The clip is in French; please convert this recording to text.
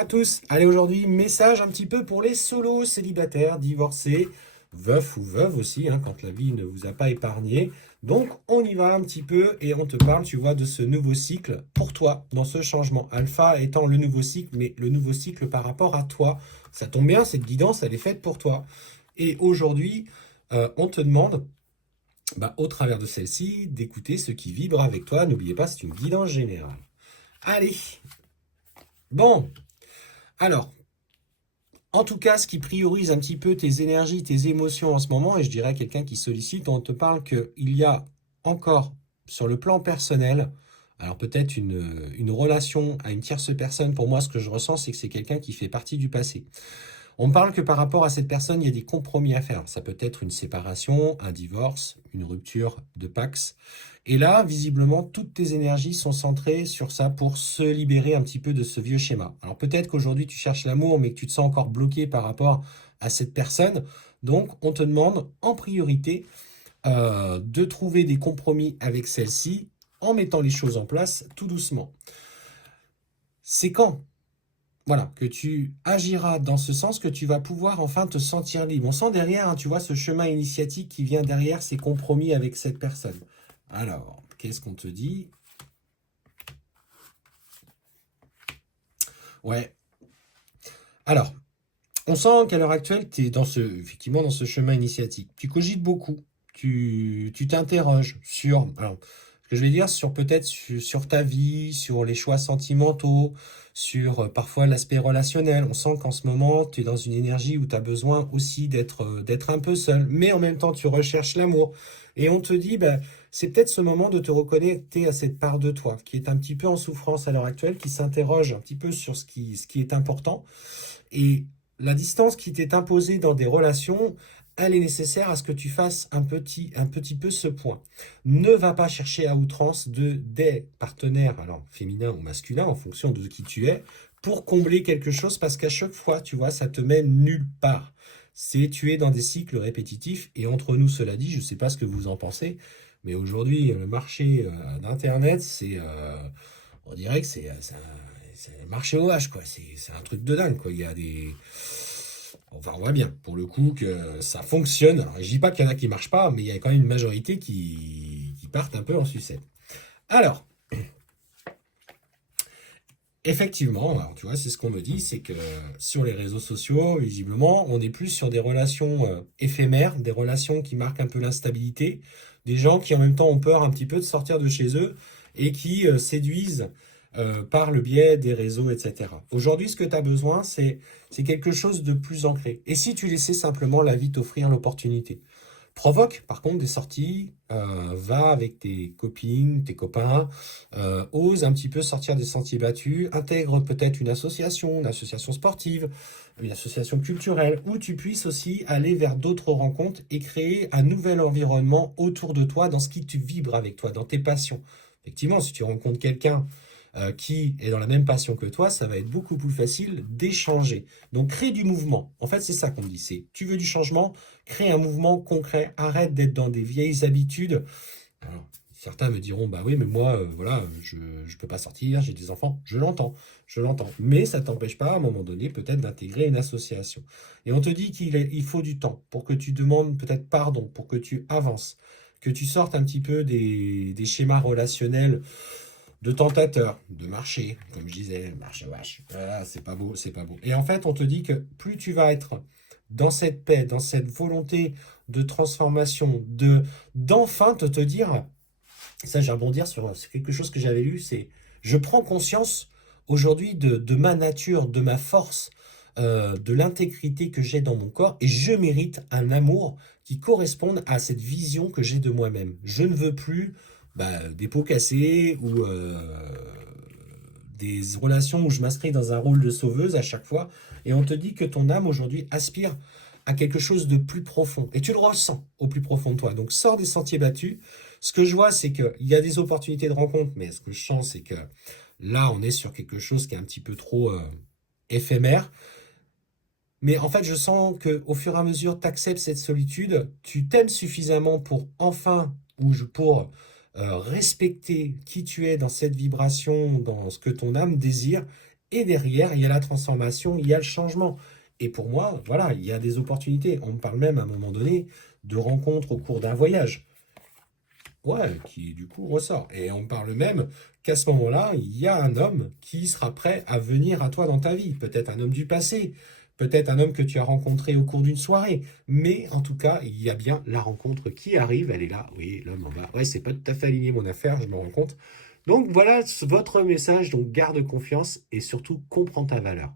À tous, allez aujourd'hui, message un petit peu pour les solos, célibataires, divorcés, veufs ou veuves aussi, hein, quand la vie ne vous a pas épargné. Donc on y va un petit peu et on te parle, tu vois, de ce nouveau cycle pour toi, dans ce changement. Alpha étant le nouveau cycle, mais le nouveau cycle par rapport à toi. Ça tombe bien, cette guidance, elle est faite pour toi. Et aujourd'hui, on te demande, au travers de celle-ci, d'écouter ce qui vibre avec toi. N'oubliez pas, c'est une guidance générale. Allez, bon, alors, en tout cas, ce qui priorise un petit peu tes énergies, tes émotions en ce moment, et je dirais à quelqu'un qui sollicite, on te parle qu'il y a encore, sur le plan personnel, alors peut-être une relation à une tierce personne, pour moi, ce que je ressens, c'est que c'est quelqu'un qui fait partie du passé. On parle que par rapport à cette personne, il y a des compromis à faire. Ça peut être une séparation, un divorce, une rupture de Pax. Et là, visiblement, toutes tes énergies sont centrées sur ça pour se libérer un petit peu de ce vieux schéma. Alors peut-être qu'aujourd'hui tu cherches l'amour, mais que tu te sens encore bloqué par rapport à cette personne. Donc on te demande en priorité de trouver des compromis avec celle-ci en mettant les choses en place tout doucement. C'est quand voilà, que tu agiras dans ce sens que tu vas pouvoir enfin te sentir libre. On sent derrière, hein, tu vois, ce chemin initiatique qui vient derrière ces compromis avec cette personne. Alors, qu'est-ce qu'on te dit? Ouais. Alors, on sent qu'à l'heure actuelle, tu es effectivement dans ce chemin initiatique. Tu cogites beaucoup. Tu t'interroges sur, alors, ce que je vais dire, sur peut-être sur ta vie, sur les choix sentimentaux, sur parfois l'aspect relationnel. On sent qu'en ce moment, tu es dans une énergie où tu as besoin aussi d'être un peu seul, mais en même temps, tu recherches l'amour. Et on te dit, c'est peut-être ce moment de te reconnecter à cette part de toi qui est un petit peu en souffrance à l'heure actuelle, qui s'interroge un petit peu sur ce qui est important. Et la distance qui t'est imposée dans des relations, elle est nécessaire à ce que tu fasses un petit peu ce point. Ne va pas chercher à outrance des partenaires, alors féminins ou masculins, en fonction de qui tu es, pour combler quelque chose, parce qu'à chaque fois, tu vois, ça te mène nulle part. Tu es dans des cycles répétitifs, et entre nous, cela dit, je ne sais pas ce que vous en pensez, mais aujourd'hui, le marché d'Internet, on dirait que c'est un marché au H, quoi. C'est un truc de dingue, quoi. Il y a des. Enfin, on voit bien, pour le coup, que ça fonctionne. Alors, je dis pas qu'il y en a qui marchent pas, mais il y a quand même une majorité qui partent un peu en sucette. Alors, effectivement, alors, tu vois, c'est ce qu'on me dit, c'est que sur les réseaux sociaux, visiblement, on est plus sur des relations éphémères, des relations qui marquent un peu l'instabilité, des gens qui en même temps ont peur un petit peu de sortir de chez eux et qui séduisent par le biais des réseaux, etc. Aujourd'hui, ce que tu as besoin, c'est quelque chose de plus ancré. Et si tu laissais simplement la vie t'offrir l'opportunité? Provoque par contre des sorties, va avec tes copines, tes copains, ose un petit peu sortir des sentiers battus, intègre peut-être une association sportive, une association culturelle, où tu puisses aussi aller vers d'autres rencontres et créer un nouvel environnement autour de toi, dans ce qui tu vibres avec toi, dans tes passions. Effectivement, si tu rencontres quelqu'un qui est dans la même passion que toi, ça va être beaucoup plus facile d'échanger. Donc crée du mouvement. En fait, c'est ça qu'on dit. C'est tu veux du changement, crée un mouvement concret. Arrête d'être dans des vieilles habitudes. Alors, certains me diront, bah oui, mais moi, voilà, je peux pas sortir, j'ai des enfants. Je l'entends, je l'entends. Mais ça t'empêche pas, à un moment donné, peut-être d'intégrer une association. Et on te dit il faut du temps pour que tu demandes peut-être pardon, pour que tu avances, que tu sortes un petit peu des schémas relationnels de tentateur, de marché, comme je disais, marché vache. Voilà, c'est pas beau, c'est pas beau. Et en fait, on te dit que plus tu vas être dans cette paix, dans cette volonté de transformation, d'enfin te dire, ça j'ai rebondir sur quelque chose que j'avais lu, c'est je prends conscience aujourd'hui de ma nature, de ma force, de l'intégrité que j'ai dans mon corps, et je mérite un amour qui corresponde à cette vision que j'ai de moi-même. Je ne veux plus des pots cassés ou des relations où je m'inscris dans un rôle de sauveuse à chaque fois, et on te dit que ton âme aujourd'hui aspire à quelque chose de plus profond, et tu le ressens au plus profond de toi. Donc sors des sentiers battus. Ce que je vois, c'est qu'il y a des opportunités de rencontre, mais ce que je sens, c'est que là, on est sur quelque chose qui est un petit peu trop éphémère. Mais en fait, je sens que au fur et à mesure, tu acceptes cette solitude, tu t'aimes suffisamment pour enfin, pour respecter qui tu es dans cette vibration, dans ce que ton âme désire, et derrière, il y a la transformation, il y a le changement. Et pour moi, voilà, il y a des opportunités. On me parle même à un moment donné de rencontres au cours d'un voyage. Ouais, qui du coup ressort. Et on parle même qu'à ce moment-là, il y a un homme qui sera prêt à venir à toi dans ta vie. Peut-être un homme du passé, peut-être un homme que tu as rencontré au cours d'une soirée. Mais en tout cas, il y a bien la rencontre qui arrive. Elle est là. Oui, l'homme en bas. Ouais, c'est pas tout à fait aligné mon affaire, je me rends compte. Donc voilà votre message. Donc garde confiance et surtout comprends ta valeur.